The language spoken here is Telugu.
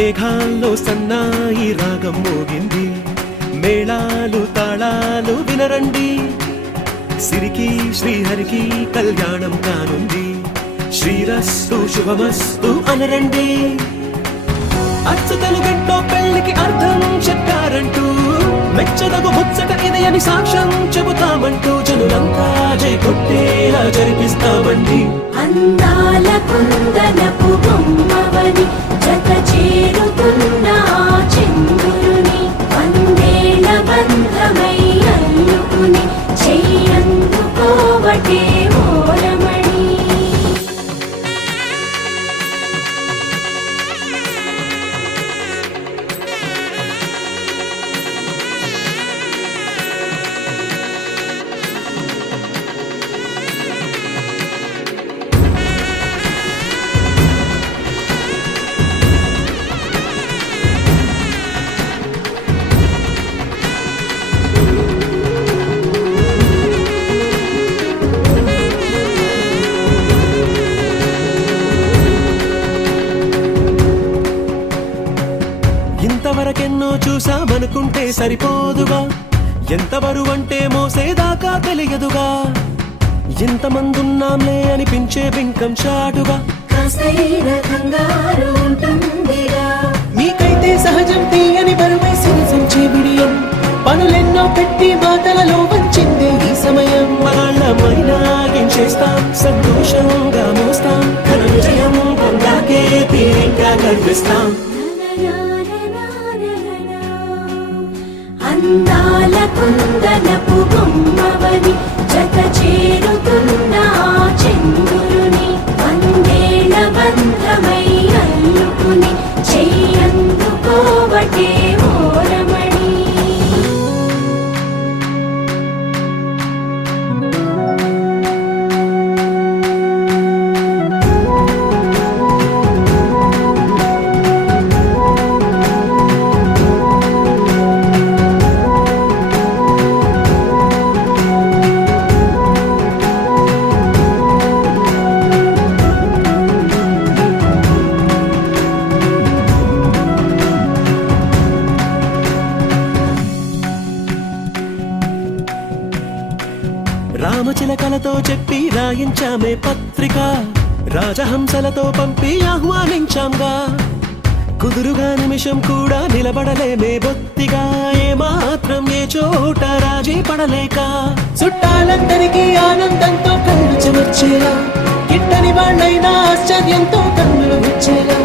మేఘాల్లో సన్నాయి రాగం మోగింది, మేళాలు తాళాలు వినరండి, సిరికి శ్రీహరికి కళ్యాణం కానుంది, శ్రీరస్తు శుభమస్తు అనరండి. అచ్చు తెలుగింట్లో పెళ్లికి అర్థం చెప్పారంటూ, మెచ్చదగు ముచ్చట ఇది అని సాక్ష్యం చెబుతామంటూ, జనులంతా జై కొట్టేలా జరిపిస్తామండి. అందాల కుందనపు బొమ్మవని జత చేరుతున్న చంద్రుని, వందేళ్ల బంధమై అల్లుకుని చెయ్యందుకోవటే ఓరమణి. ఇంతవరకెన్నో చూసామనుకుంటే సరిపోదుగా, ఎంత బరువంటే మోసేదాకా తెలియదుగా, ఇంతమందున్నాంలే అనిపించే బింకం చాటుగా, కాస్తైన కంగారు ఉంటుందిగా. మీకైతే సహజం తీయని బరువై సంచే బిడియం, పనులెన్నో పెట్టి మాటలలో వంచిందే ఈ సమయం. వాళ్ళమైనా ఏం చేస్తాం, సంతోషంగా మోస్తాం, ఘన విజయం పొందాకే తీరిగ్గా కనిపిస్తాం. అందాల కుందనపు బొమ్మవని జత చేరుతున్న చంద్రుని, వందేళ్ల బంధమై అల్లుకుని చెయ్యందుకోవటే ఓరమణి. రామచిలకలతో చెప్పి రాయించామే పత్రిక, రాజహంసలతో పంపి ఆహ్వానించాంగా, కుదురుగా నిమిషం కూడా నిలబడలేమే బొత్తిగా, ఏమాత్రం ఏ చోట రాజీ పడలేక, చుట్టాలందరికీ ఆనందంతో కళ్ళు చెమర్చేలా, గిట్టని వాళ్ళైనా ఆశ్చర్యంతో కన్నులు వచ్చేలా,